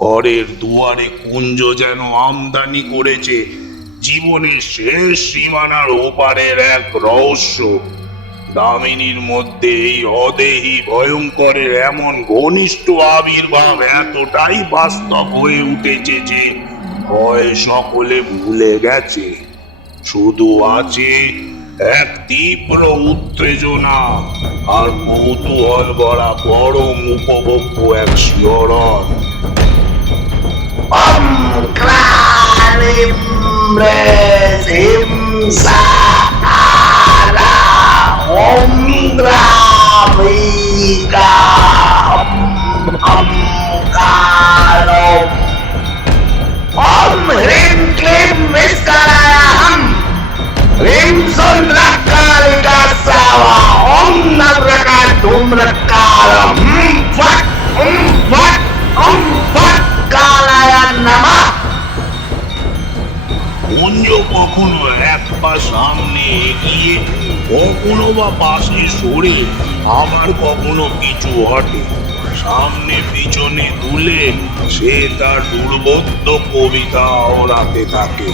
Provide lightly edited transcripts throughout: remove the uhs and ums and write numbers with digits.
ঘরের দুয়ারে কুঞ্জ যেন আমদানি করেছে জীবনের শেষ সীমানার ওপারের এক রহস্য। দামিনীর মধ্যে এই অদেহী ভয়ঙ্করের এমন ঘনিষ্ঠ আবির্ভাব এতটাই বাস্তব হয়ে উঠেছে যে ভয় সকলে ভুলে গেছে। শুধু আছে এক তীব্র উত্তেজনা আর কৌতূহল ভরা পরম উপভোগ্য এক শিহরণ। কুঞ্জ কখনো এক পা সামনে এগিয়ে, কখনো বা পাশে সরে, আবার কখনো পিছু হটে। সামনে পিছনে দুলে সে তার দুর্বোধ্য কবিতা ওড়াতে থাকে।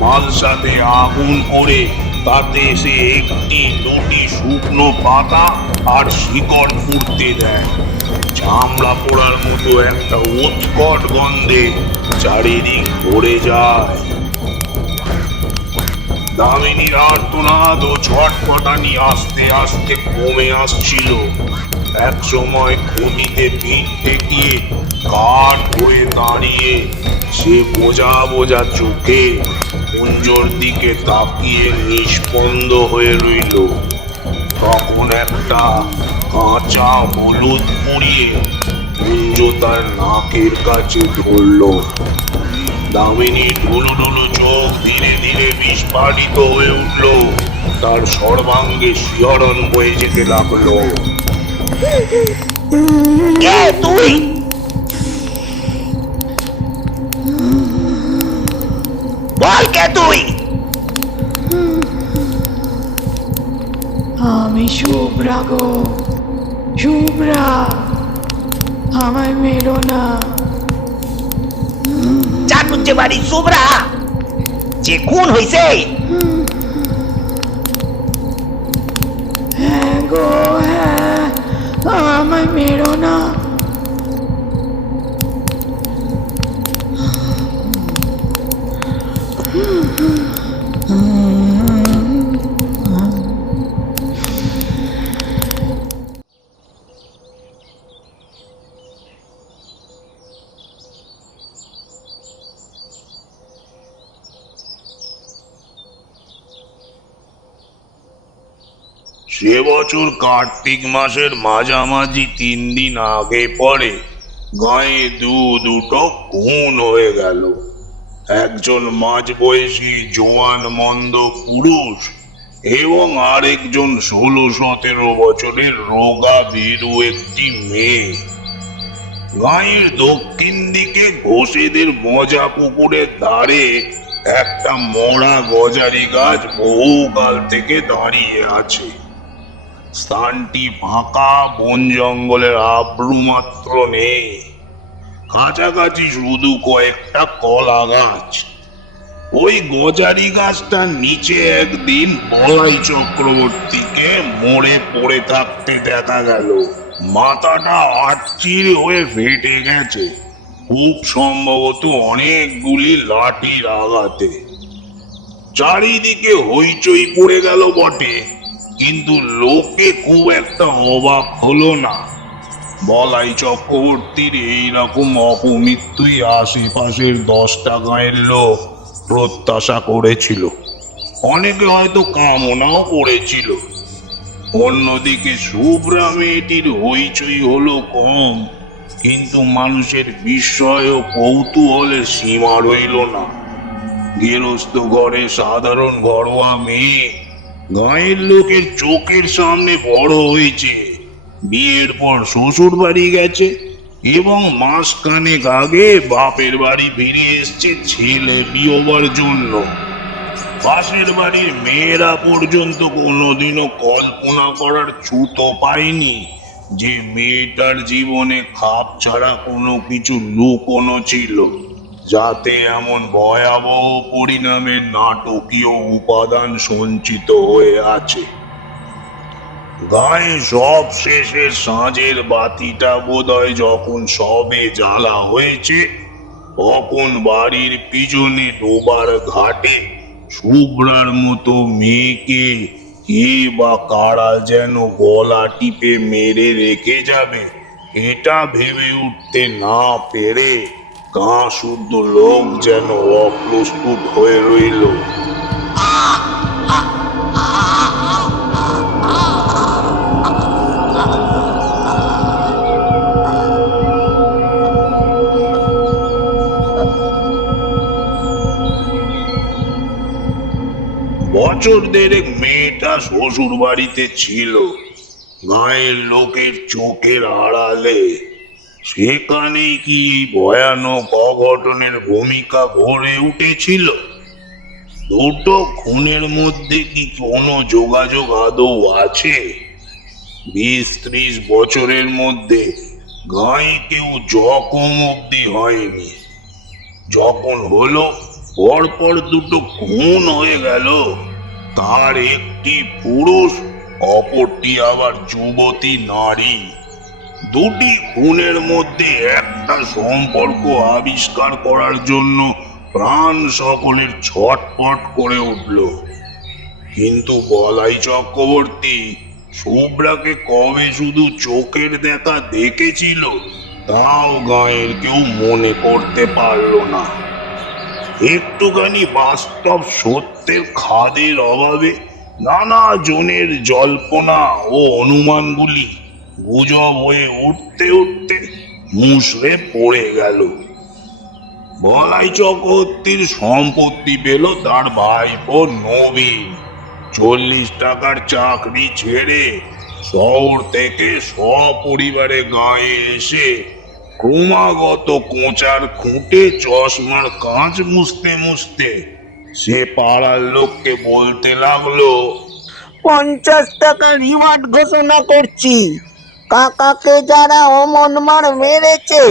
মালসাতে আগুন করে তাতে সে একটি দুটি শুকনো পাতা আর শিকড় ফুটতে দেয়। চামড়া পোড়ার মতো একটা উৎকট গন্ধে চারিদিক ভরে যায়। দামিনীর আর্তনাদ ও ছটফটানি আস্তে আস্তে কমে আসছিল। এক সময় খুঁটিতে পিঠ ঠেকিয়ে কাঠ হয়ে দাঁড়িয়ে সে বোঝা বোঝা চোখে কুঞ্জর দিকে তাকিয়ে নিষ্পন্দ হয়ে রইল। তখন একটা কাঁচা হলুদ পুড়িয়ে কুঞ্জ তার নাকের কাছে ধরল। দামিনী ঢুলু ঢুলু চোখ ধীরে ধীরে বিস্ফারিত হয়ে উঠল। তার সর্বাঙ্গে শিহরণ বয়ে যেতে লাগলো। কে তুই? বল কে তুই? আমি শুভ্রা গো, শুভ্রা, আমায় মেরো না। চাটুজ্জে বাড়ি শুভ্রা যে খুন হয়েছে? হ্যাঁ গো, হ্যাঁ, আমায় মেরো না। সে বছর কার্তিক মাসের মাঝামাঝি 3 দিন আগে পরে গায়ে দুটো খুন হয়ে গেল। একজন মাঝবয়সী জোয়ান মন্দ পুরুষ এবং আরেকজন 16-17 বছরের রোগা ভীরু একটি মেয়ে। গাঁয়ের দক্ষিণ দিকে ঘোষেদের মজা পুকুরের ধারে একটা মরা গজারি গাছ বহুকাল থেকে দাঁড়িয়ে আছে। স্থানটি ফাঁকা, বন জঙ্গলের আব্রু মাত্র নেই। কাছাকাছি শুধু কয়েকটা কলা গাছ। ওই গজারি গাছটার নিচে একদিন বলাই চক্রবর্তীকে মরে পড়ে থাকতে দেখা গেল। মাথাটা আটচির হয়ে ফেটে গেছে, খুব সম্ভবত অনেকগুলি লাঠির আঘাতে। চারিদিকে হইচই পড়ে গেল বটে, কিন্তু লোকে খুব একটা অবাক হলো না। বলাই চক্রবর্তীর এইরকম অপমৃত্যুই আশেপাশের 10টা গাঁয়ের লোক প্রত্যাশা করেছিল, অনেকে হয়তো কামনাও করেছিল। অন্যদিকে শুভ্রা মেয়েটির হইচই হলো কম, কিন্তু মানুষের বিস্ময় ও কৌতূহলের সীমা রইল না। গৃহস্থ ঘরে সাধারণ ঘরোয়া মেয়ে গাঁয়ের লোকের চোখের সামনে বড় হয়েছে, বিয়ের পর শ্বশুর বাড়ি গেছে এবং মাসখানেক আগে বাপের বাড়ি ফিরে এসছে ছেলে বিয়োবার জন্য। পাশের বাড়ির মেয়েরা পর্যন্ত কোনোদিনও কল্পনা করার ছুতো পায়নি যে মেয়েটার জীবনে খাপ ছাড়া কোনো কিছু লুকোনো ছিল, যাতে এমন ভয়াবহ পরিণামের নাটকীয় উপাদান সঞ্চিত হয়ে আছে। গায়ে সব শেষে সাঁঝের বাতিটা বোধহয় যখন সবে জ্বালা হয়েছে, তখন বাড়ির পিছনে ডোবার ঘাটে শুভ্রার মতো মেয়েকে কে বা কারা যেন গলা টিপে মেরে রেখে যাবে, এটা ভেবে উঠতে না পেরে গা শুদ্ধ লোক যেন অপ্রস্তুত হয়ে রইল। বছর দেড়েক মেয়েটা শ্বশুর বাড়িতে ছিল, গায়ের লোকের চোখের আড়ালে। সেখানেই কি এই ভয়ানক অঘটনের ভূমিকা গড়ে উঠেছিল? দুটো খুনের মধ্যে কি কোনো যোগাযোগ আদৌ আছে? 20-30 বছরের মধ্যে গায়ে কেউ জখম অব্দি হয়নি, যখন হলো পরপর দুটো খুন হয়ে গেল। তার একটি পুরুষ, অপরটি আবার যুবতী নারী। দুটি খুনের মধ্যে একটা সম্পর্ক আবিষ্কার করার জন্য প্রাণ সকলের ছটফট করে উঠল। কিন্তু বলাই চক্রবর্তী শুভ্রাকে কবে শুধু চোখের দেখা দেখেছিল, তাও গায়ের কেউ মনে করতে পারল না। একটুখানি বাস্তব সত্যের খাদের অভাবে নানা জনের জল্পনা ও অনুমানগুলি গুজব হয়ে উঠতে উঠতে মুষড়ে পড়ে গেল। বলাই চক্রবর্তীর সম্পত্তি পেল তার ভাইপো নবীন। 40 টাকার চাকরি ছেড়ে শহর থেকে সপরিবারে গায়ে এসে ক্রমাগত কোঁচার খুঁটে চশমার কাঁচ মুছতে মুছতে সে পাড়ার লোককে বলতে লাগলো, 50 টাকা রিওয়ার্ড ঘোষণা করছি। কাকাকে যারা অমন মার মেরেছে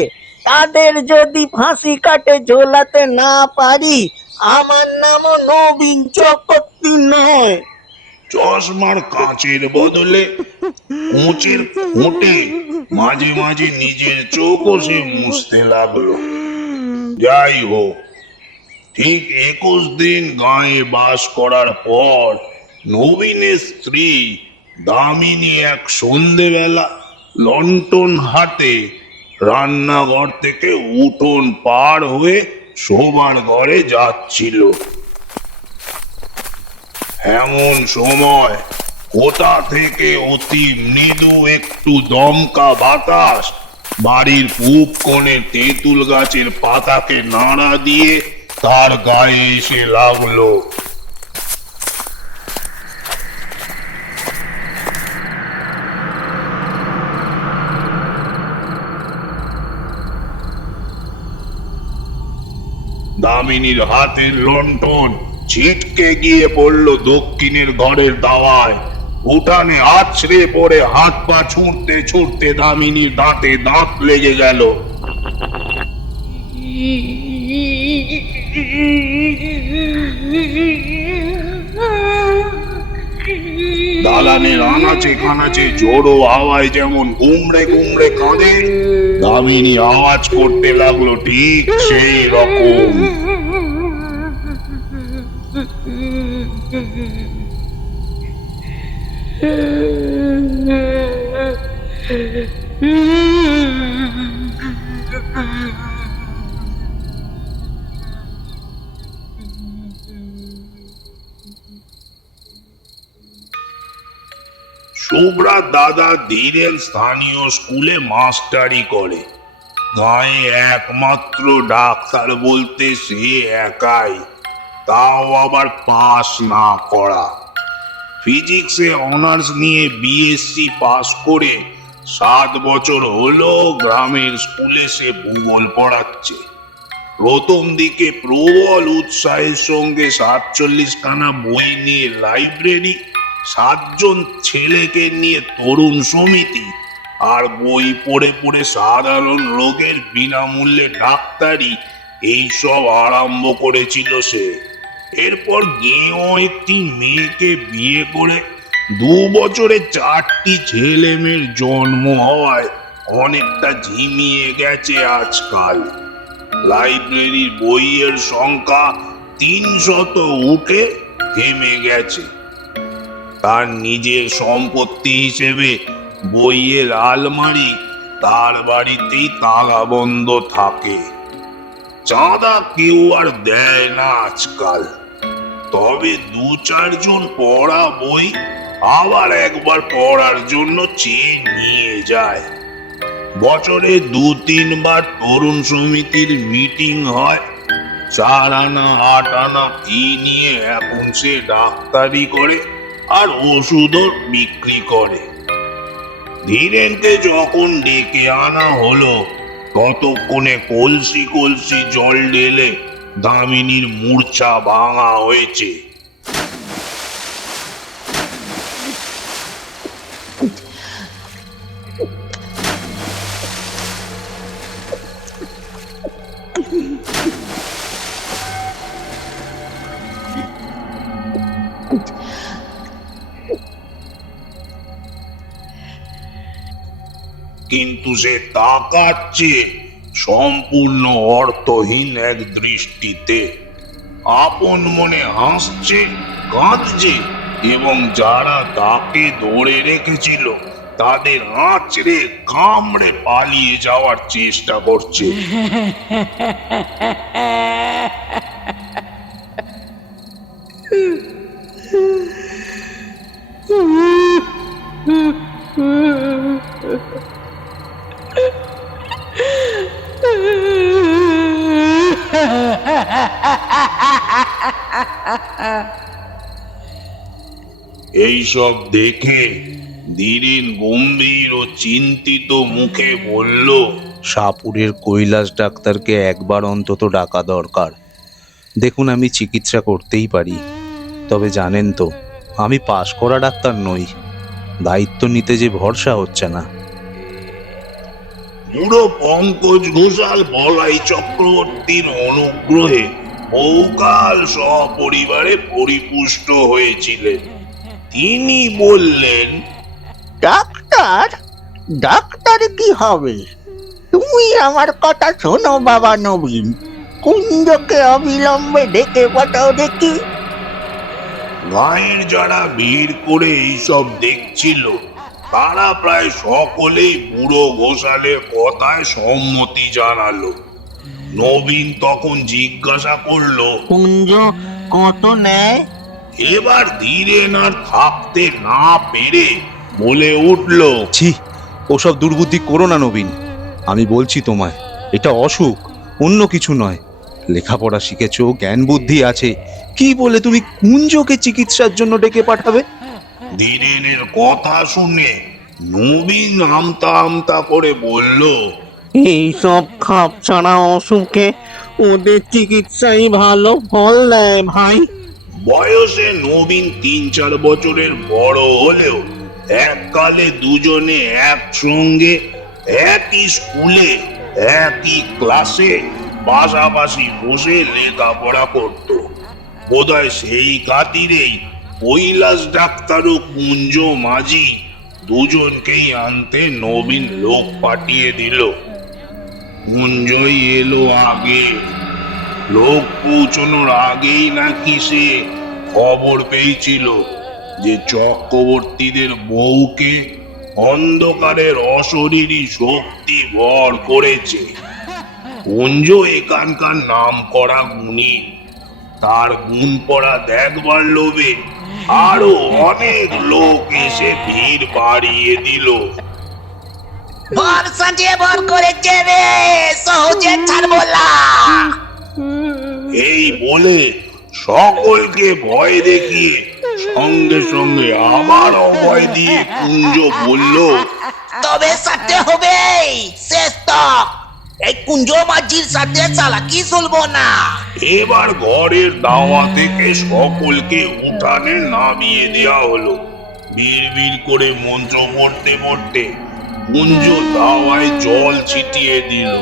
তাদের যদি ফাঁসি কাটে ঝোলাতে না পারি, আমার নামও নবীন চক্রবর্তী নয়। চশমার কাঁচের বদলে কোঁচের খুঁটে মাঝে মাঝে নিজের চোখও সে মুছতে লাগলো। যাই হোক, ঠিক 21 দিন গাঁয়ে বাস করার পর নবীনের স্ত্রী দামিনী এক সন্ধেবেলা লণ্ঠন হাতে রান্নাঘর থেকে উঠোন পার হয়ে শোবার ঘরে যাচ্ছিল। এমন সময় কোথা থেকে অতি মৃদু একটু দমকা বাতাস বাড়ির পূব কোণে তেঁতুল গাছের পাতাকে নাড়া দিয়ে তার গায়ে এসে লাগলো। দামিনীর হাতের লণ্ঠন ছিটকে গিয়ে পড়ল দক্ষিণের ঘরের দাওয়ায়। উঠানে আছড়ে পড়ে হাত পা ছুটতে ছুটতে দামিনীর দাঁতে দাঁত লেগে গেল। দালানের আনাচে কানাচে জোড়ো হাওয়ায় যেমন গুমড়ে গুমড়ে কাঁদে, দামিনী আওয়াজ করতে লাগলো ঠিক সেই রকম। শুভ্রা দাদা ধীরেন স্থানীয় স্কুলে মাস্টারি করে। গায়ে একমাত্র ডাক্তার বলতে সে একাই, তাও আবার পাস না করা। ফিজিক্সে অনার্স নিয়ে বিএসসি পাস করে 7 বছর হলো গ্রামের স্কুলে সে ভূগোল পড়াচ্ছে। প্রথম দিকে প্রবল উৎসাহের সঙ্গে 47 খানা বই নিয়ে লাইব্রেরি, 7 জন ছেলেকে নিয়ে তরুণ সমিতি, আর বই পড়ে পড়ে সাধারণ রোগের বিনামূল্যে ডাক্তারি এইসব আরম্ভ করেছিল সে। এরপর গেঁয়ো একটি মেয়েকে বিয়ে করে 2 বছরে 4টি ছেলে মেয়ের জন্ম হওয়ায় অনেকটা ঝিমিয়ে গেছে আজকাল। লাইব্রেরির বইয়ের সংখ্যা 300 উঠে থেমে গেছে। তার নিজের সম্পত্তি হিসেবে বইয়ের আলমারি তার বাড়িতেই তালাবন্ধ থাকে। চাঁদা কেউ আর দেয় না আজকাল, তবে 2-4 জন পড়া বই আবার একবার পড়ার জন্য চেয়ে নিয়ে যায়। বছরে 2-3 বার তরুণ সমিতির মিটিং হয়। 4 আনা 8 আনা ফি নিয়ে এখন সে ডাক্তারি করে আর ওষুধও বিক্রি করে। ধীরেনকে যখন ডেকে আনা হলো, ততক্ষণে কলসি কলসি জল ঢেলে দামিনীর মূর্ছা ভাঙা হয়েছে। কিন্তু সে তাকাচ্ছে সম্পূর্ণ অর্থহীন এক দৃষ্টিতে। আপন মনে হাসছে, কাঁদছে এবং যারা তাকে ধরে রেখেছিল তাদের আঁচড়ে কামড়ে পালিয়ে যাওয়ার চেষ্টা করছে। এইসব দেখে ধীরেন গম্ভীর ও চিন্তিত মুখে বলল, শাহপুরের কৈলাস ডাক্তারকে একবার অন্তত ডাকা দরকার। দেখুন, আমি চিকিৎসা করতেই পারি, তবে জানেন তো আমি পাশ করা ডাক্তার নই। দায়িত্ব নিতে যে ভরসা হচ্ছে না। বুড়ো পঙ্কজ ঘোষাল বলাই চক্রবর্তীর অনুগ্রহে বহুকাল সপরিবারে পরিপুষ্ট হয়েছিলেন। তিনি বললেন, ডাক্তার, ডাক্তার কি হবে? তুমি আমার কথা শোনো বাবা নবীন, কুঞ্জকে অবিলম্বে ডেকে পাঠাও দেখি। গাঁয়ের যারা ভিড় করে এইসব দেখছিল তারা প্রায় সকলেই বুড়ো ঘোষালের কথায় সম্মতি জানালো। নবীন তখন জিজ্ঞাসা করলো, কুঞ্জ কত নেয়? এবার ধীরেন আর থাকতে না পেরে বলে উঠল, ছি, ওসব দুর্বুদ্ধি করো না নবীন। আমি বলছি তোমায়, এটা অসুখ, অন্য কিছু নয়। লেখাপড়া শিখেছো, জ্ঞান বুদ্ধি আছে, কি বলে তুমি কুঞ্জকে চিকিৎসার জন্য ডেকে পাঠাবে? ধীরেনের কথা শুনে নবীন আমতা আমতা করে বলল, এইসব খাপ ছাড়া অসুখে ওদের চিকিৎসাই ভালো ফল দেয় ভাই। বয়সে নবীন 3-4 বছরের বড় হলেও এককালে দুজনে একসঙ্গে একই স্কুলে একই ক্লাসে পাশাপাশি বসে লেখাপড়া করত। বোধহয় সেই খাতিরেই কৈলাস ডাক্তার ও কুঞ্জ মাঝি দুজনকেই আনতে নবীন লোক পাঠিয়ে দিল। কুঞ্জই এলো আগে। লোক পৌঁছানোর আগেই নাকি সে খবর পেয়েছিল যে চক্রবর্তীদের বউকে অন্ধকারের অশরীরী শক্তি ভর করেছে। কুঞ্জ এখানকার নাম করা গুণী, তার গুণ পড়া দেখবার লোভে আরো অনেক লোক এসে ভিড় বাড়িয়ে দিল। ভর সাজিয়ে ভর করেছে রে, সহজে ছাড়বো না। এই বলে সকলকে ভয় দেখিয়ে সঙ্গে সঙ্গে আবার অভয় দিয়ে কুঞ্জ বলল, তবে সাথে হবে শেষ তক। এই কুঞ্জ মাঝির সাথে চালাকি চলবো না। এবার ঘরের দাওয়া থেকে সকলকে উঠানে নামিয়ে দেওয়া হলো। বিড় করে মন্ত্র পড়তে পড়তে কুঞ্জ দাওয়ায় জল ছিটিয়ে দিল।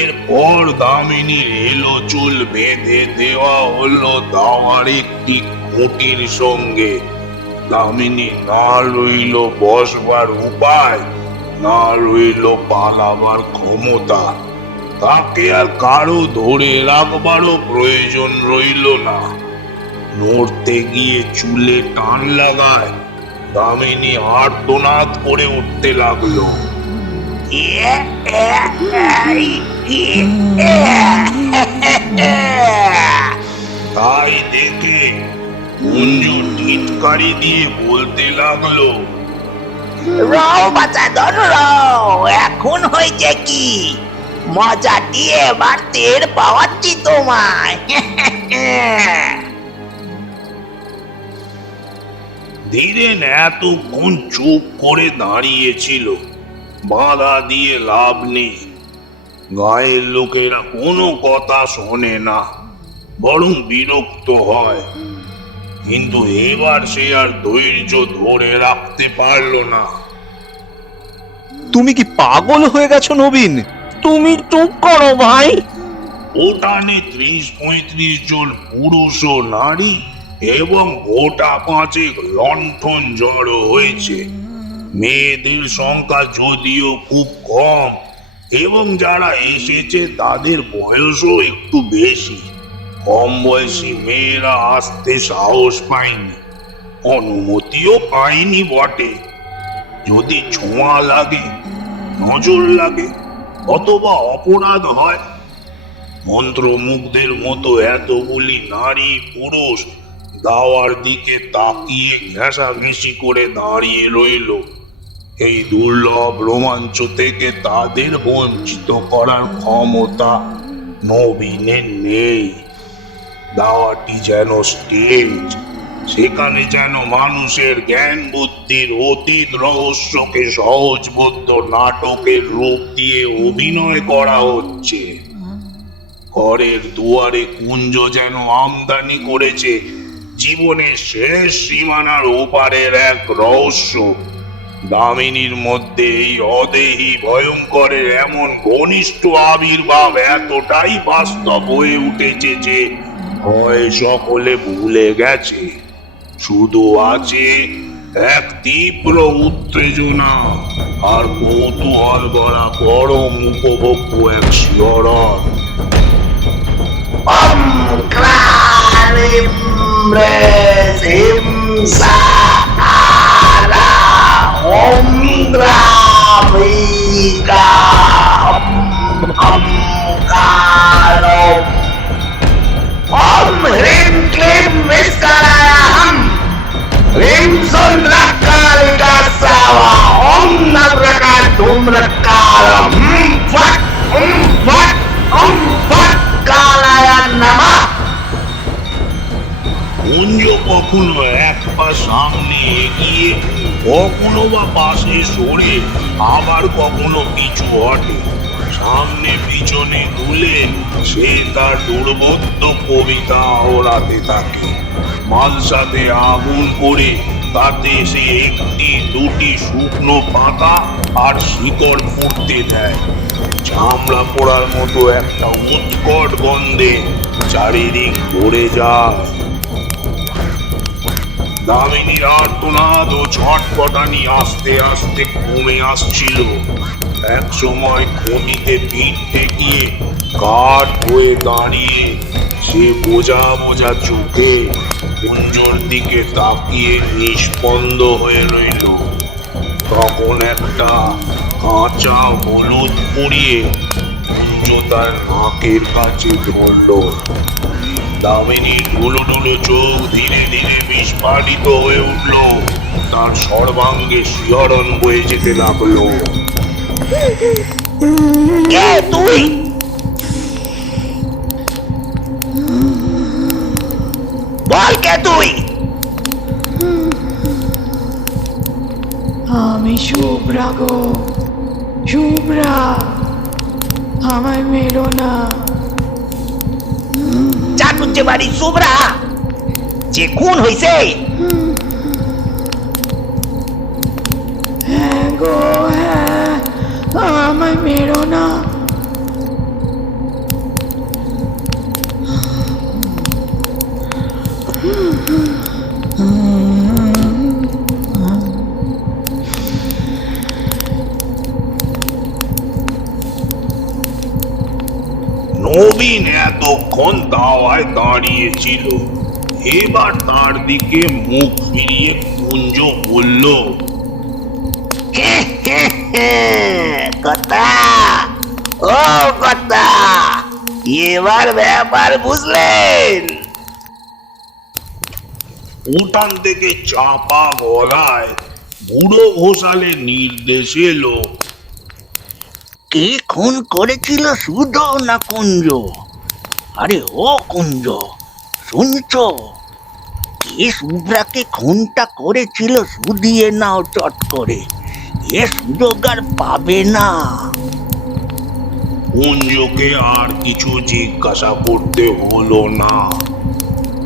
এরপর দামিনীর এলো চুল বেঁধে দেওয়া হলো দাওয়ার একটি খুঁটির সঙ্গে। দামিনী না রইল বসবার উপায়, না রইল পালাবার ক্ষমতা। তাকে আর কারো ধরে রাখবারও প্রয়োজন রইল না। নড়তে গিয়ে চুলে টান লাগায় দামিনী আর্তনাদ করে উঠতে লাগলো। তাই দেখে কুঞ্জু টিটকারি দিয়ে বলতে লাগলো, রও বাচ্চাদন রও, এখন হয়েছে কি? মজা দিয়ে এবার টের পাওয়াচ্ছি তোমায়। ধীরেন এতক্ষণ চুপ করে দাঁড়িয়েছিল। বাধা দিয়ে লাভ নেই, গায়ের লোকেরা কোনো কথা শোনে না, বরং বিরক্ত হয়। কিন্তু এবার সে আর ধৈর্য ধরে রাখতে পারল না। তুমি কি পাগল হয়ে গেছো নবীন? তুমি চুপ করো ভাই। ওটানে ৩০-৩৫ জন পুরুষ ও নারী এবং গোটা ৫ লণ্ঠন জড়ো হয়েছে। মেয়েদের সংখ্যা যদিও খুব কম এবং যারা এসেছে তাদের বয়সও একটু বেশি। কম বয়সী মেয়েরা আসতে সাহস পায়নি, অনুমতিও পায়নি বটে। যদি ছোঁয়া লাগে, নজর লাগে অথবা অপরাধ হয়, মন্ত্রমুগ্ধের মতো এতগুলি নারী পুরুষ দাওয়ার দিকে তাকিয়ে ঘেঁষাঘেঁষি করে দাঁড়িয়ে রইল। এই দুর্লভ রোমাঞ্চ থেকে তাদের বঞ্চিত করার ক্ষমতা নবীনের নেই। দাওয়াটি যেন স্টেজ, সেখানে যেন মানুষের জ্ঞান বুদ্ধির অতীত রহস্যকে সহজবোধ্য নাটকের রূপ দিয়ে অভিনয় করা হচ্ছে। ঘরের দুয়ারে কুঞ্জ যেন আমদানি করেছে জীবনের শেষ সীমানার ওপারের এক রহস্য। দামিনীর মধ্যে এই অদেহী ভয়ঙ্করের এমন ঘনিষ্ঠ আবির্ভাব এতটাই বাস্তব হয়ে উঠেছে যে ভয় সকলে ভুলে গেছে। শুধু আছে এক তীব্র উত্তেজনা আর কৌতূহল ভরা পরম উপভোগ্য এক শিহরণ। কুঞ্জ কখনো এক পা সামনে এগিয়ে, কখনো বা পাশে সরে, আবার কখনো পিছু হটে। সামনে পিছনে দুলে সে তার দুর্বোধ্য কবিতা ওড়াতে থাকে। মালসাতে আগুন করে তাতে সে একটি দুটি শুকনো পাতা আর শিকড় ফুটতে দেয়। চামড়া পোড়ার মতো একটা উৎকট গন্ধে চারিদিক ভরে যায়। দামিনীর আর্তনাদ ও ছটপটানি আস্তে আস্তে কমে আসছিল। এক সময় খুঁটিতে পিঠ ঠেকিয়ে কাঠ হয়ে দাঁড়িয়ে সে বোঝা বোঝা চোখে কুঞ্জর দিকে তাকিয়ে নিষ্পন্দ হয়ে রইল। তখন একটা কাঁচা হলুদ পুড়িয়ে কুঞ্জ তার নাকের কাছে ধরলো। দামিনীর ঢুলো ঢুলো চোখ ধীরে ধীরে বিস্ফারিত হয়ে উঠল, তার সর্বাঙ্গে শিহরণ বয়ে যেতে লাগলো। কে তুই? বল কে তুই? আমি শুভ্রা গো, শুভ্রা, আমায় মেরো না। চাটুজ্জে বাড়ি শুভ্রা যে খুন হইছে? হ্যাঁ গো হ্যাঁ, আমায় মেরো না। নবীন এতক্ষণ দাওয়ায় দাঁড়িয়েছিল, এবার তার দিকে মুখ ফিরিয়ে কুঞ্জ বলল, কথা ও কথা, এবার ব্যাপার বুঝলেন? উঠান থেকে চাপা গলায় বুড়ো ঘোষালের নির্দেশ এলো। কে খুন করেছিল, সুধ না কুঞ্জ? আরে ও কুঞ্জ, শুনছো? কে শুভ্রাকে খুনটা করেছিল শুধিয়ে নাও চট করে, এ সুযোগ আর পাবে না। কুঞ্জকে আর কিছু জিজ্ঞাসা করতে হলো না।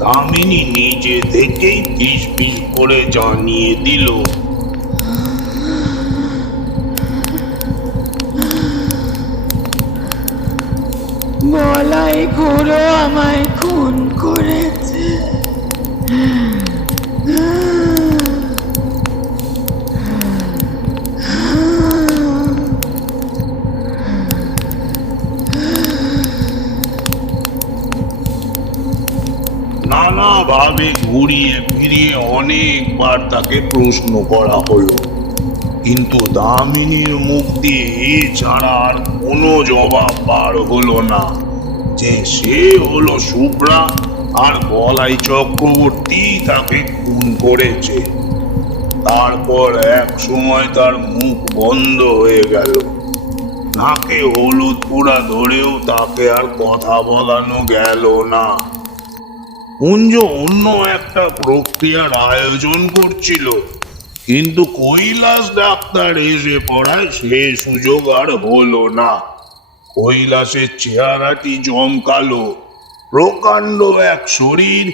দামিনী নিজে থেকেই ফিস ফিস করে জানিয়ে দিল, বলাই খুড়ো আমায় খুন করেছে। নানাভাবে ঘুরিয়ে ফিরিয়ে অনেকবার তাকে প্রশ্ন করা হলো, কিন্তু দামিনীর মুখ দিয়ে এছাড়া আর কোনো জবাব বার হলো না যে সে হলো শুভ্রা আর বলাই চক্রবর্তী তাকে খুন করেছে। তারপর এক সময় তার মুখ বন্ধ হয়ে গেল, নাকে হলুদ পোড়া ধরেও তাকে আর কথা বলানো গেল না। কুঞ্জ অন্য একটা প্রক্রিয়ার আয়োজন করছিল, কিন্তু কৈলাস ডাক্তার এসে পড়ায় সে সুযোগ আর হলো না। কৈলাসের চেহারাটি জমকালো, প্রকাণ্ড এক শরীর,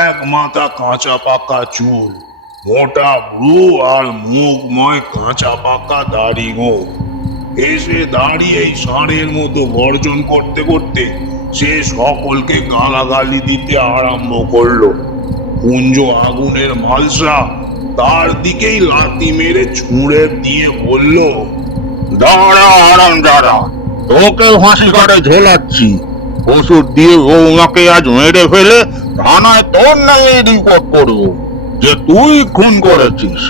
এক মাথা কাঁচা পাকা চুল, মোটা ভ্রু আর মুখময় কাঁচা পাকা দাড়ি গোঁফ। এসে দাঁড়িয়ে ষাঁড়ের মতো গর্জন করতে করতে সে সকলকে গালাগালি দিতে আরম্ভ করলো। কুঞ্জ আগুনের মালসা তার দিকেই লাথি মেরে ছুঁড়ে দিয়ে বলল, দাঁড়া আরাম দাঁড়া, তোকে ফাঁসি কাটে ঝোলাচ্ছি। ওষুধ দিয়ে বৌমাকে আজ মেরে ফেলে থানায় তোর নামে রিপোর্ট করবো যে তুই খুন করেছিস।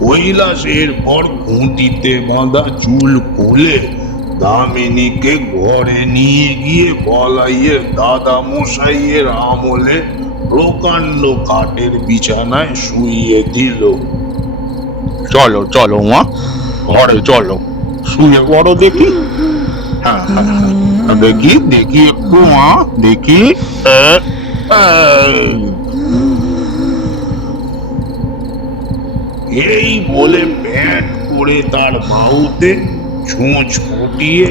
কৈলাসের পর খুঁটিতে বাঁধা চুল খুলে দামিনীকে ঘরে নিয়ে গিয়ে বলাইয়ের দাদা মশাইয়ের আমলে প্রকাণ্ড কাঠের বিছানায় শুইয়ে দিল। চলো চলো মা, ঘরে চলো, শুয়ে পড়ো দেখি। হ্যাঁ হ্যাঁ হ্যাঁ, দেখি দেখি একটু মা, দেখি। এই বলে ব্যাট করে তার বাহুতে ছুঁচ ফুটিয়ে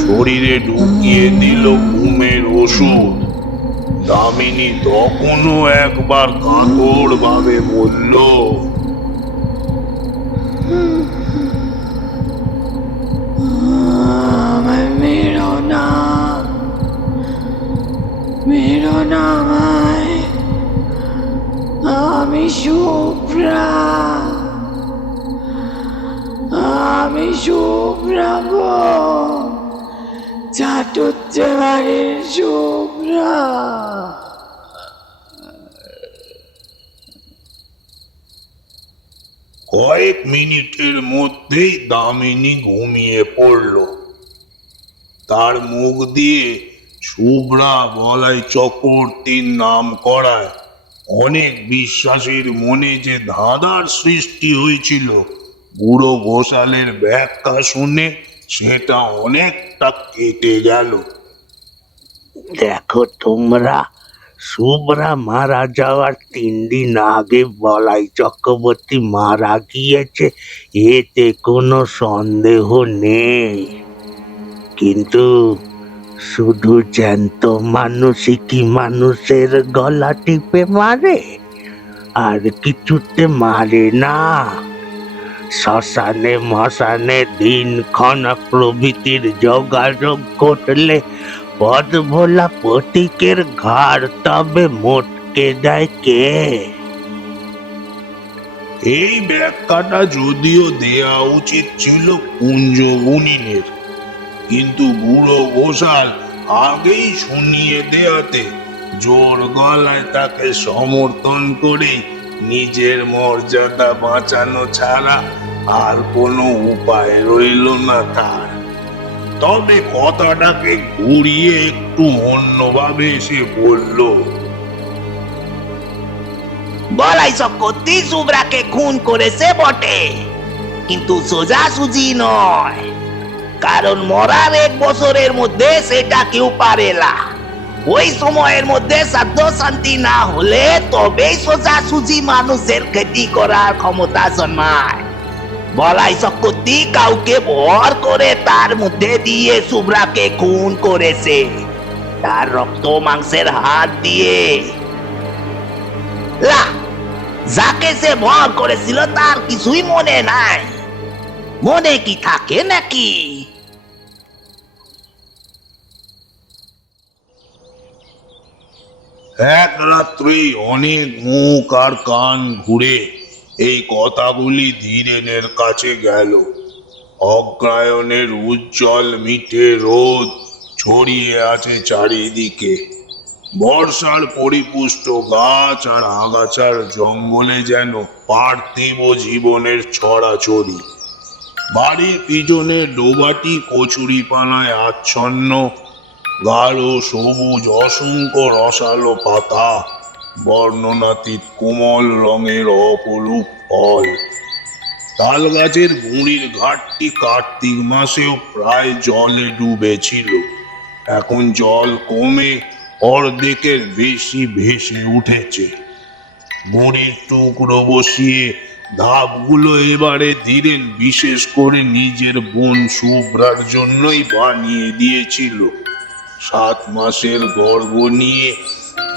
শরীরে ঢুকিয়ে দিল ঘুমের ওষুধ। দামিনী তখনও একবার কাতর ভাবে বলল, আমায় মেরো না, মেরো না আমায়, আমি শুভ্রা, আমি শুভ্রা গো, চাটুজ্জে বাড়ির শুভ্রা। কয়েক মিনিটের মধ্যেই দামিনী ঘুমিয়ে পড়ল। তার মুখ দিয়ে শুভ্রা বলাই চক্রবর্তীর নাম করায় অনেক বিশ্বাসীর মনে যে ধাঁধার সৃষ্টি হয়েছিল, বুড়ো গোসালের ব্যাখ্যা শুনে সেটা অনেকটা কেটে গেল। দেখো তোমরা, শুভ্রা মারা যাওয়ার 3 দিন আগে বলাই চক্রবর্তী মারা গিয়েছে, এতে কোনো সন্দেহ নেই। কিন্তু শুধু জ্যান্ত মানুষই কি মানুষের গলা টিপে মারে? আর কিছুতে মারে না। শ্মশানে মশানে দিনক্ষণ প্রভৃতির যোগাযোগ করলে পদ ভোলা প্রতীকের ঘাড় তবে মোটকে দেয় কে? এই ব্যাখ্যাটা যদিও দেয়া উচিত ছিল কুঞ্জগুণিনের, কিন্তু বুড়ো গোসাল আগেই শুনিয়ে দেয়াতে জোর গলায় তাকে সমর্থন করে নিজের মর্যাদা বাঁচানো ছাড়া আর কোনো উপায় রইল না তার। তবে কথাটাকে ঘুরিয়ে একটু অন্যভাবে এসে বলল, বলাই চক্রবর্তী শুভ্রাকে খুন করেছে বটে, কিন্তু সোজাসুজি নয়। কারণ মরার 1 বছরের মধ্যে সেটা কেউ পারে না। ওই সময়ের মধ্যে সাধ্য শান্তি না হলে তবেই সোজাসুজি মানুষের ক্ষতি করার ক্ষমতা জন্মায়। বলাই চক্রবর্তী কাউকে ভর করে তার মধ্যে দিয়ে শুভ্রাকে খুন করেছে, তার রক্ত মাংসের হাত দিয়ে। লা, যাকে সে ভর করেছিল তার কিছুই মনে নাই। মনে কি থাকে নাকি? এক রাত্রেই অনেক মুখ আর কান ঘুরে এই কথাগুলি ধীরেনের কাছে গেল। অগ্রায়ণের উজ্জ্বল মিঠে রোদ ছড়িয়ে আছে চারিদিকে। বর্ষার পরিপুষ্ট গাছ আর আগাছার জঙ্গলে যেন পার্থিব জীবনের ছড়াছড়ি। বাড়ির পিছনে ডোবাটি কচুরিপানায় আচ্ছন্ন, গাঢ় সবুজ অসংখ্য রসালো পাতা, বর্ণনাতীত কোমল রঙের অপরূপ ফল। তাল গাছের গুঁড়ির ঘাটটি কার্তিক মাসেও প্রায় জলে ডুবেছিল, এখন জল কমে অর্ধেকের বেশি ভেসে উঠেছে। গুঁড়ির টুকরো বসিয়ে ধাপগুলো এবারে ধীরেন বিশেষ করে নিজের বোন শুভ্রার জন্যই বানিয়ে দিয়েছিল। 7 মাসের গর্ভ নিয়ে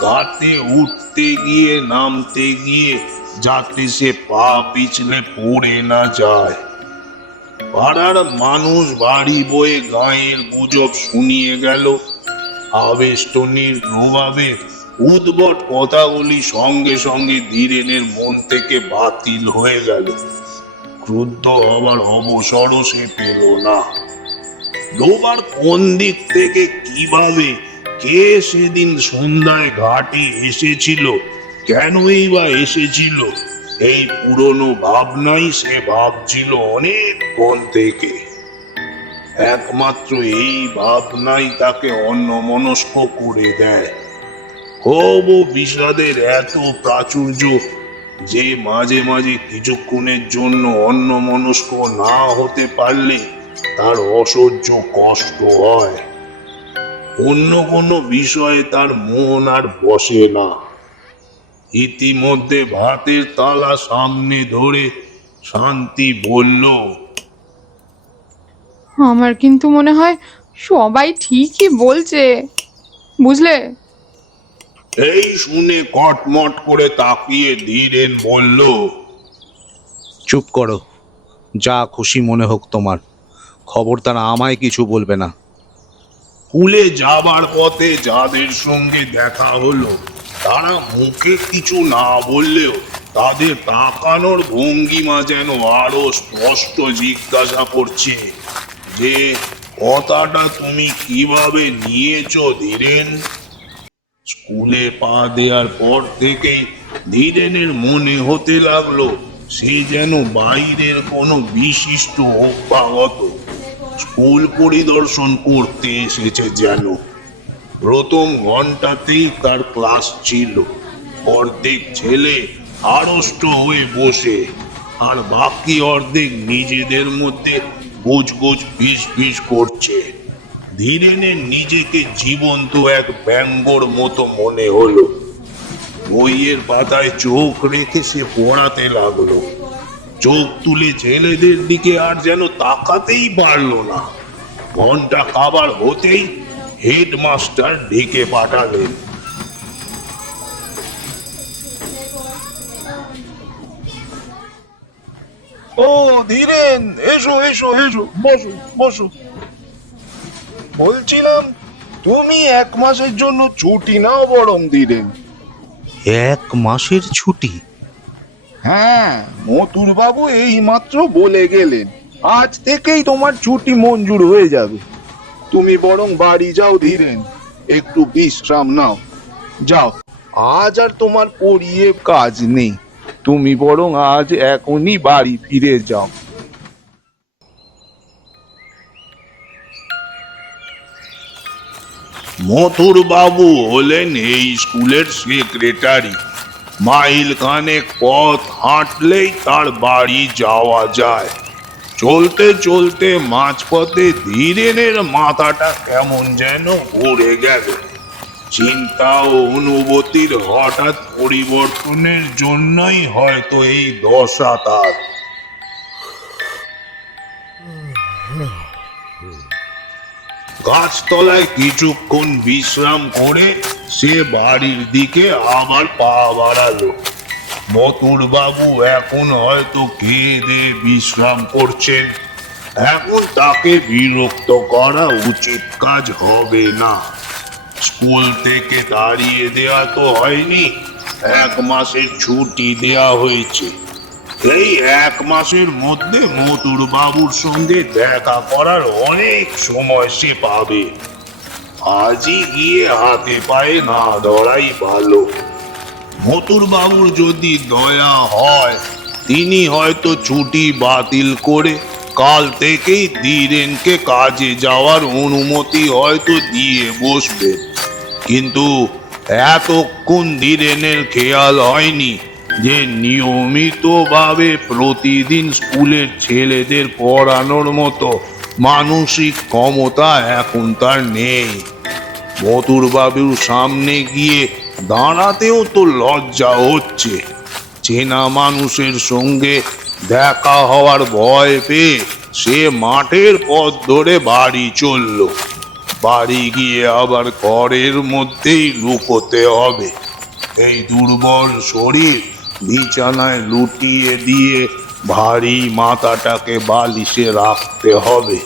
ঘাটে উঠতে গিয়ে নামতে গিয়ে যাতে সে পা পিছলে পড়ে না যায়। পাড়ার মানুষ বাড়ি বয়ে গাঁয়ের গুজব শুনিয়ে গেল। আবেষ্টনীর প্রভাবে উদ্ভট কথাগুলি সঙ্গে সঙ্গে ধীরেনের মন থেকে বাতিল হয়ে গেল। ক্রুদ্ধ হবার অবসরও সে পেল না। ডোবার কোন দিক থেকে কিভাবে কে সেদিন সন্ধ্যায় ঘাটে এসেছিল, কেনই বা এসেছিল, এই পুরনো ভাবনাই সে ভাবছিল অনেকক্ষণ থেকে। একমাত্র এই ভাবনাই তাকে অন্যমনস্ক করে দেয়। ক্ষোভ ও বিষাদের এত প্রাচুর্য যে মাঝে মাঝে কিছুক্ষণের জন্য অন্যমনস্ক না হতে পারলে তার অসহ্য কষ্ট হয়। অন্য কোনো বিষয়ে তার মন আর বসে না। ইতিমধ্যে ভাতের তালা সামনে ধরে শান্তি বলল, আমার কিন্তু মনে হয় সবাই ঠিকই বলছে, বুঝলে? এই শুনে কটমট করে তাকিয়ে ধীরেন বলল, চুপ করো, যা খুশি মনে হোক তোমার, খবরদার আমায় কিছু বলবে না। স্কুলে যাবার পথে যাদের সঙ্গে দেখা হলো তারা মুখে কিছু না বললেও তাদের তাকানোর ভঙ্গিমা যেন আরো স্পষ্ট জিজ্ঞাসা করছে যে কথাটা তুমি কিভাবে নিয়েছো ধীরেন। স্কুলে পা দেওয়ার পর থেকেই ধীরেনের মনে হতে লাগলো সে যেন বাইরের কোনো বিশিষ্ট অভ্যাগত স্কুল পরিদর্শন করতে এসেছে যেন। প্রথম ঘন্টাতেই তার ক্লাস ছিল। অর্ধেক ছেলে আড়ষ্ট হয়ে বসে, আর বাকি অর্ধেক নিজেদের মধ্যে গোজ ফিস করছে। ধীরেনের নিজেকে জীবন্ত এক ব্যঙ্গর মতো মনে হলো। বইয়ের পাতায় চোখ রেখে সে পড়াতে লাগলো। চোখ তুলে ছেলেদের দিকে আর যেন তাকাতেই পারলো না। ঘন্টা খাবার হতেই হেডমাস্টার ডেকে পাঠালেন। ও ধীরেন, এসো এসো এসো, বসো বসো। বলছিলাম, তুমি 1 মাসের জন্য ছুটি নাও বরং ধীরেন। 1 মাসের ছুটি? হ্যাঁ, মতুর বাবু এই মাত্র বলে গেলেন আজ থেকেই তোমার ছুটি মঞ্জুর হয়ে যাবে। তুমি বরং বাড়ি যাও ধীরেন, একটু বিশ্রাম নাও। যাও, আজ আর তোমার পড়িয়ে কাজ নেই। তুমি বরং আজ এখনই বাড়ি ফিরে যাও। মথুর বাবু হলেন এই স্কুলের সেক্রেটারি। মাইল খানেক পথ হাঁটলেই তার বাড়ি যাওয়া যায়। চলতে চলতে মাঝপথে ধীরেনের মাথাটা কেমন যেন ঘুরে গেল। চিন্তা ও অনুভূতির হঠাৎ পরিবর্তনের জন্যই হয়তো এই দশা তার। গাছতলায় কিছুক্ষণ বিশ্রাম করে সে বাড়ির দিকে আবার পা বাড়ালো। মতুর বাবু এখন হয়তো খেয়ে দিয়ে বিশ্রাম করছেন। এখন তাকে বিরক্ত করা উচিত কাজ হবে না। স্কুল থেকে তাড়িয়ে দেয়া তো হয়নি, 1 মাসের ছুটি দেয়া হয়েছে। এই 1 মাসের মধ্যে মতুর বাবুর সঙ্গে দেখা করার অনেক সময় সে পাবে। আজই গিয়ে হাতে পায়ে না ধরাই ভালো। মতুর বাবুর যদি দয়া হয়, তিনি হয়তো ছুটি বাতিল করে কাল থেকেই ধীরেনকে কাজে যাওয়ার অনুমতি হয়তো দিয়ে বসবেন। কিন্তু এতক্ষণ ধীরেনের খেয়াল হয়নি যে নিয়মিতভাবে প্রতিদিন স্কুলের ছেলেদের পড়ানোর মতো মানসিক ক্ষমতা এখন তার নেই। মতুর বাবুর সামনে গিয়ে দাঁড়াতেও তো লজ্জা হচ্ছে। চেনা মানুষের সঙ্গে দেখা হওয়ার ভয় পেয়ে সে মাঠের পথ ধরে বাড়ি চলল। বাড়ি গিয়ে আবার ঘরের মধ্যেই লুকোতে হবে। এই দুর্বল শরীর বিছানায় লুটিয়ে দিয়ে ভারী মাথাটাকে বালিশে রাখতে হবে।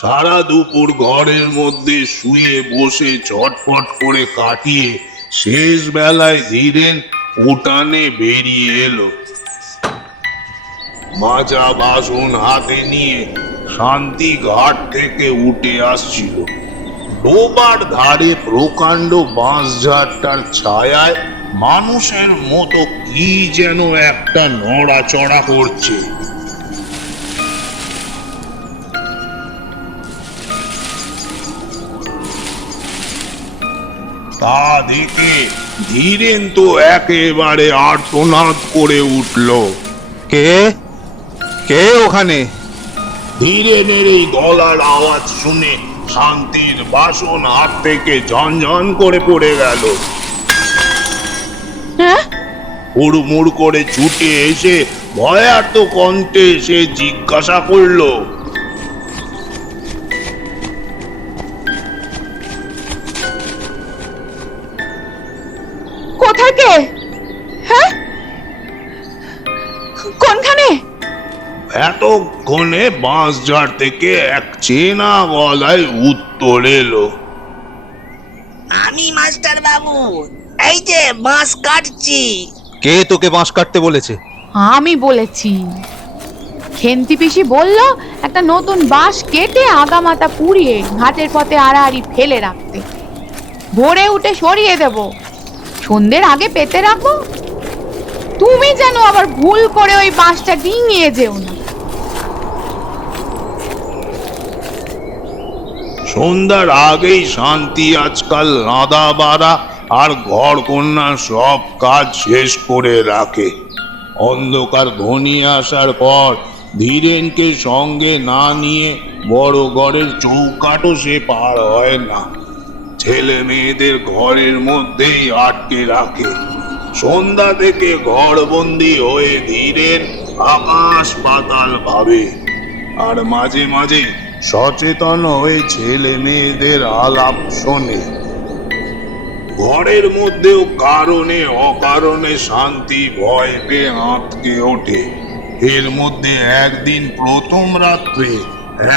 সারা দুপুর ঘরের মধ্যে শুয়ে বসে চটপট করে কাটিয়ে শেষ বেলায় ধীরেন উঠানে বেরিয়ে এলো। মাজা বাসন হাতে নিয়ে শান্তি ঘাট থেকে উঠে আসছিল। ডোবার ধারে প্রকাণ্ড বাঁশঝাড়টার ছায়ায় মানুষের মতো কি যেন একটা নড়াচড়া করছে। তা দেখে ধীরেন তো একেবারে আর্তনাদ করে উঠল। কে কে ওখানে? ধীরেনের এই গলার আওয়াজ শুনে শান্তির বাসন হাত থেকে ঝনঝন করে পড়ে গেল। হ্যাঁ? হুড়মুড় করে ছুটে এসে ভয়ার্ত কণ্ঠে সে জিজ্ঞাসা করলো, কোথায় কে? হ্যাঁ, কোনখানে? এতক্ষণে বাঁশঝাড় থেকে এক চেনা গলায় উত্তর এলো। আমি মাস্টার বাবু, এই যে বাঁশ কাটছি। কে তোকে বাঁশ কাটতে বলেছে? আমি বলেছি। খেন্তি পিসি বলল একটা নতুন বাঁশ কেটে আগামাথা পুড়িয়ে ঘাটের পথে আড়াআড়ি ফেলে রাখতে। ভোরে উঠে সরিয়ে দেব, সন্ধ্যের আগে পেতে রাখবো। তুমি যেন আবার ভুল করে ওই বাঁশটা ডিঙিয়ে যেও না। সন্ধ্যার আগেই শান্তি আজকাল রাঁধা বাড়া আর ঘর কন্যা সব কাজ শেষ করে রাখে। অন্ধকার ঘনিয়ে আসার পর ধীরেনকে সঙ্গে না নিয়ে বড় ঘরের চৌকাঠও সে পার হয় না। ছেলে মেয়েদের ঘরের মধ্যেই আটকে রাখে। সন্ধ্যা থেকে ঘরবন্দি হয়ে ধীরেন আকাশ পাতাল ভাবে, আর মাঝে মাঝে সচেতন হয়ে ছেলে মেয়েদের আলাপ শোনে। ঘরের মধ্যেও কারণে অকারণে শান্তি ভয় পেয়ে আঁতকে ওঠে। এর মধ্যে একদিন প্রথম রাত্রে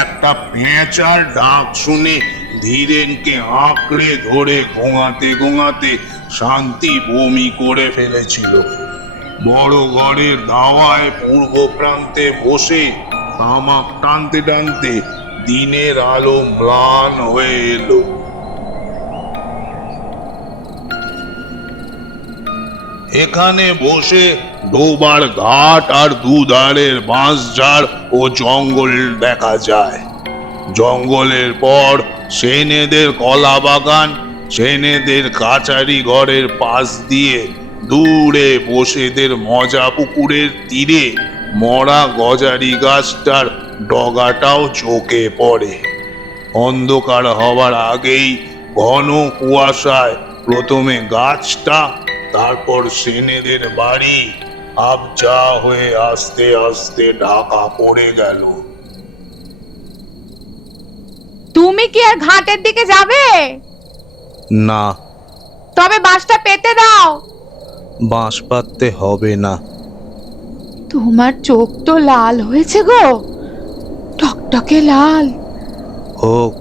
একটা পেঁচার ডাক শুনে ধীরেনকে আঁকড়ে ধরে ঘুমাতে ঘুমাতে শান্তি বমি করে ফেলেছিল। বড় ঘরের দাওয়ায় পূর্ব প্রান্তে বসে তামাক টানতে টানতে দিনের আলো ম্লান হয়ে এলো। এখানে বসে ডোবার ঘাট আর দুধারের বাঁশঝাড় ও জঙ্গল দেখা যায়। জঙ্গলের পর সেনেদের কলা বাগান, সেনেদের কাচারি ঘরের পাশ দিয়ে দূরে বসেদের মজা পুকুরের তীরে মরা গজারি গাছটার ডগাটাও চোখে পড়ে। অন্ধকার হওয়ার আগেই ঘন কুয়াশায় প্রথমে গাছটা, তারপর সেনেদের বাড়ি আবজা হয়ে আস্তে আস্তে ঢাকা পড়ে গেল। তুমি কি আর ঘাটের দিকে যাবে? না, তবে বাঁশটা পেতে দাও। বাঁশ পাততে হবে না। তোমার চোখ তো লাল হয়েছে গো, টকটকে লাল। হোক।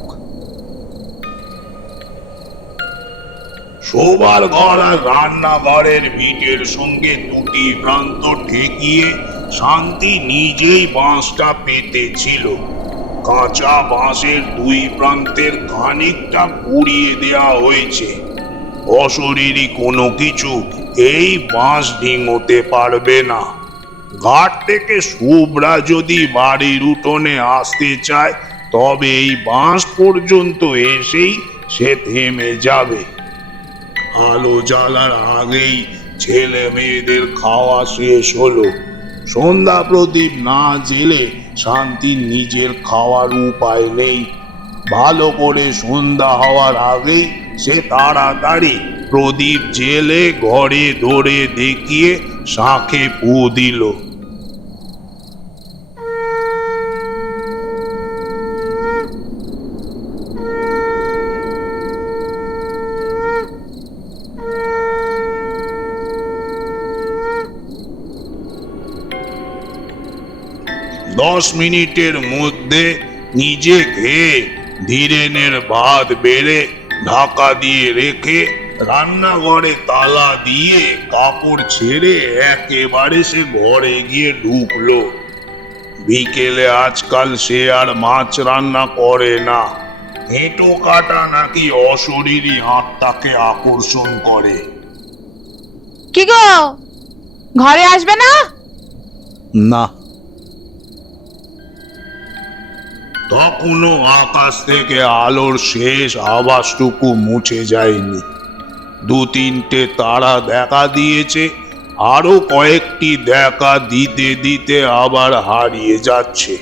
শোবার ঘর আর রান্নাঘরের ভিটের সঙ্গে দুটি প্রান্ত ঠেকিয়ে শান্তি নিজেই বাঁশটা পেতেছিল। কাঁচা বাঁশের দুই প্রান্তের খানিকটা পুড়িয়ে দেয়া হয়েছে। অশরীরী কোনো কিছু এই বাঁশ ডিঙোতে পারবে না। ঘাট থেকে শুভ্রা যদি বাড়ির উঠোনে আসতে চায় তবে এই বাঁশ পর্যন্ত এসেই সে থেমে যাবে। আলো জ্বালার আগেই ছেলে মেয়েদের খাওয়া শেষ হলো। সন্ধ্যা প্রদীপ না জেলে শান্তির নিজের খাওয়ার উপায় নেই। ভালো করে সন্ধ্যা হওয়ার আগেই সে তাড়াতাড়ি প্রদীপ জেলে ঘরে ধরে দেখিয়ে শাঁখে ফু দিল। দশ মিনিটের মধ্যে নিজে খেয়ে ধীরেনের ভাত বেড়ে ঢাকা দিয়ে রেখে রান্নাঘরে তালা দিয়ে কাপড় ছেড়ে একেবারে সে ঘরে গিয়ে ঢুকলো। বিকেলে আজকাল সে আর মাছ রান্না করে না। হেঁটো কাটা নাকি অশরীরী আত্মাকে আকর্ষণ করে। কি গো, ঘরে আসবে না? না। তখনও আকাশ থেকে আলোর শেষ আভাসটুকু মুছে যায়নি। দু তিনটে তারা দেখা দিয়েছে, আরো কয়েকটি দেখা দিতে দিতে আবার হারিয়ে যাচ্ছে।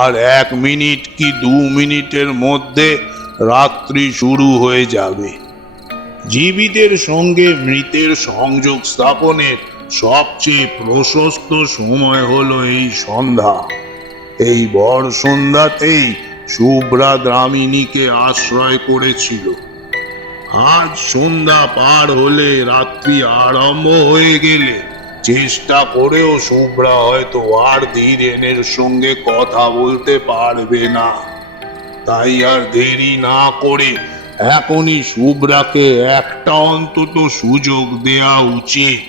আর 1 মিনিট কি 2 মিনিটের মধ্যে রাত্রি শুরু হয়ে যাবে। জীবিতের সঙ্গে মৃতের সংযোগ স্থাপনের সবচেয়ে প্রশস্ত সময় হলো এই সন্ধ্যা। এই ভর সন্ধ্যাতেই শুভ্রা দামিনীকে আশ্রয় করেছিল। আজ সন্ধ্যা পার হলে রাত্রি আরম্ভ হয়ে গেলে চেষ্টা করেও শুভ্রা হয়তো আর ধীরেনের সঙ্গে কথা বলতে পারবে না। তাই আর দেরি না করে এখনই শুভ্রাকে একটা অন্তত সুযোগ দেওয়া উচিত।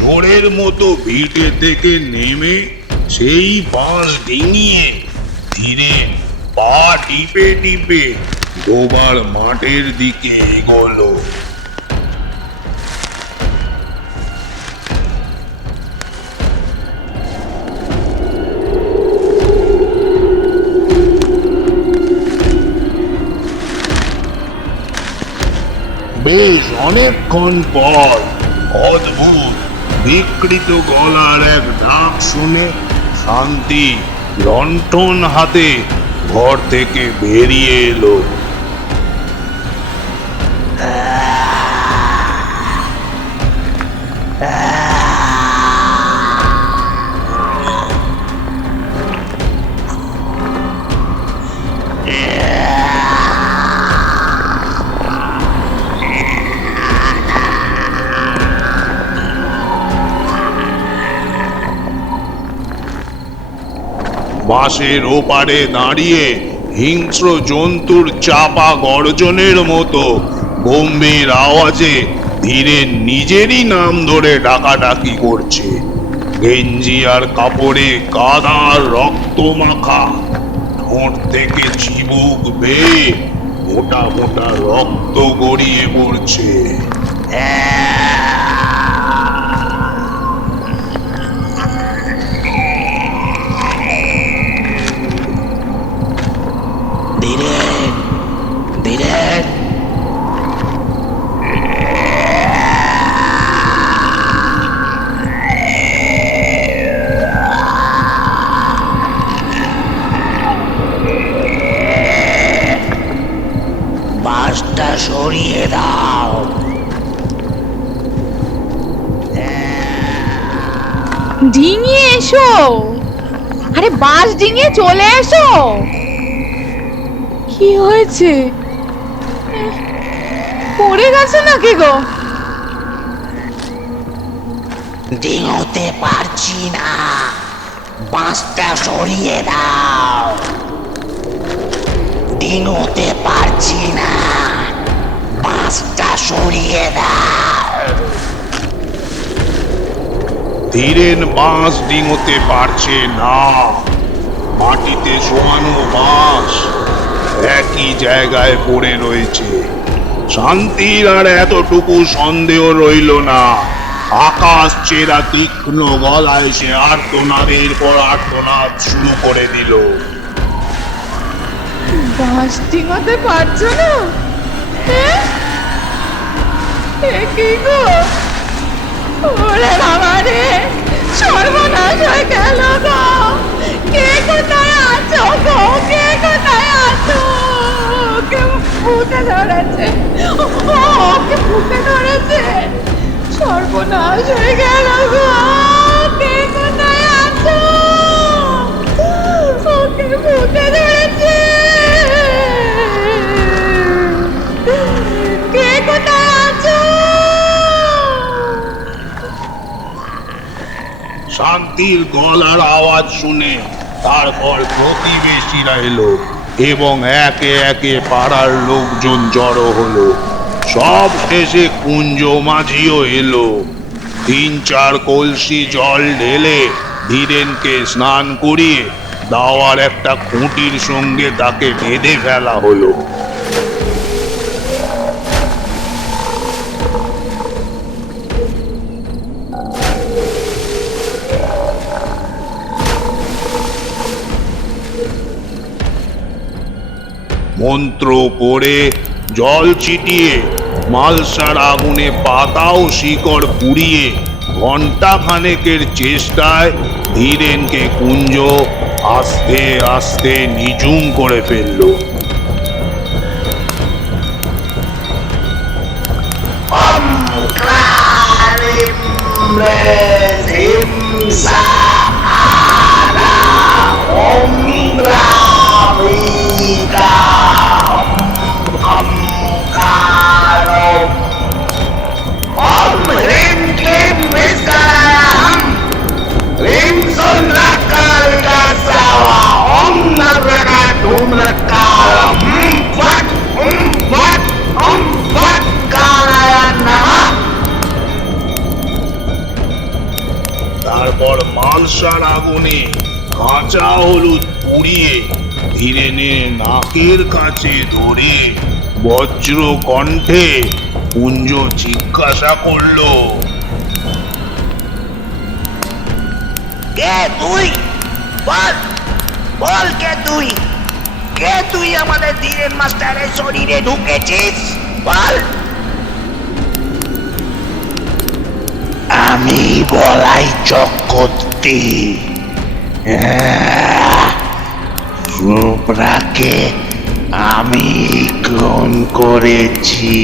চোরের মতো ভিটে থেকে নেমে সেই বাঁশ ডিঙিয়ে ধীরেন পা টিপে টিপে গোবার মাঠের দিকে এগোলো। বেশ অনেকক্ষণ পর অদ্ভুত বিকৃত গলার এক ডাক শুনে শান্তি লণ্ঠন হাতে ঘর থেকে বেরিয়ে এলো। বাঁশের ওপারে দাঁড়িয়ে হিংস্র জন্তুর চাপা গর্জনের মতো গম্ভীর আওয়াজে ধীরেন নিজেরই নাম ধরে ডাকাডাকি করছে। গেঞ্জি আর কাপড়ে কাদার রক্ত মাখা, ঠোঁট থেকে চিবুক বেয়ে মোটা মোটা রক্ত গড়িয়ে পড়ছে। ধীরেন, ধীরেন, বাঁশটা সরিয়ে দাও। ডিঙিয়ে এসো, আরে বাস ডিঙিয়ে চলে এসো। কি হয়েছে? পড়ে গেছে নাকি গো? ডিঙোতে পারছি না, বাঁশটা সরিয়ে দাও। ডিঙোতে পারছি না, বাঁশটা সরিয়ে দাও। ধীরেন বাঁশ ডিঙোতে পারছে না। মাটিতে শোয়ানো বাঁশ একই জায়গায় পড়ে রয়েছে। শান্তির আর এতটুকু সন্দেহ রইল না। আকাশ চেরা তীক্ষ্ণ গলায় সে আর্তনাদের পর আর্তনাদ শুরু করে দিল। বাস ডিঙাতে পারছো না? কি গো, ওরে বাবা রে, সর্বনাশ হয়ে গেল গো। কে কোথায় আছো গো? কে কোথায় আছো? ওকে ভূতে ধরেছে, ওকে ভূতে ধরেছে। সর্বনাশ হয়ে গেল গো। কে কোথায় আছো? ওকে ভূতে ধরেছে। কে কোথায় আছো? শান্তির গলার আওয়াজ শুনে তারপর প্রতিবেশীরা এলো এবং একে একে পাড়ার লোকজন জড়ো হলো। সব শেষে কুঞ্জ মাঝিও এলো। 3-4 কলসি জল ঢেলে ধীরেনকে স্নান করিয়ে দাওয়ার একটা খুঁটির সঙ্গে তাকে বেঁধে ফেলা হলো। মন্ত্র পড়ে জল ছিটিয়ে মালসার আগুনে পাতা ও শিকড় পুড়িয়ে ঘন্টা খানেকের চেষ্টায় ধীরেনকে কুঞ্জ আস্তে আস্তে নিঝুম করে ফেলল। তারপর মালসার আগুনে কাঁচা হলুদ পুড়িয়ে ধীরেনে নাকের কাছে ধরে বজ্র কণ্ঠে কুঞ্জ জিজ্ঞাসা করলো, কে তুই? বল, বল কে তুই? কে তুই আমাদের ধীরেন মাস্টারের শরীরে ঢুকেছিস? বল। আমি বলাই চক্রবর্তী, শুভ্রাকে আমি খুন করেছি।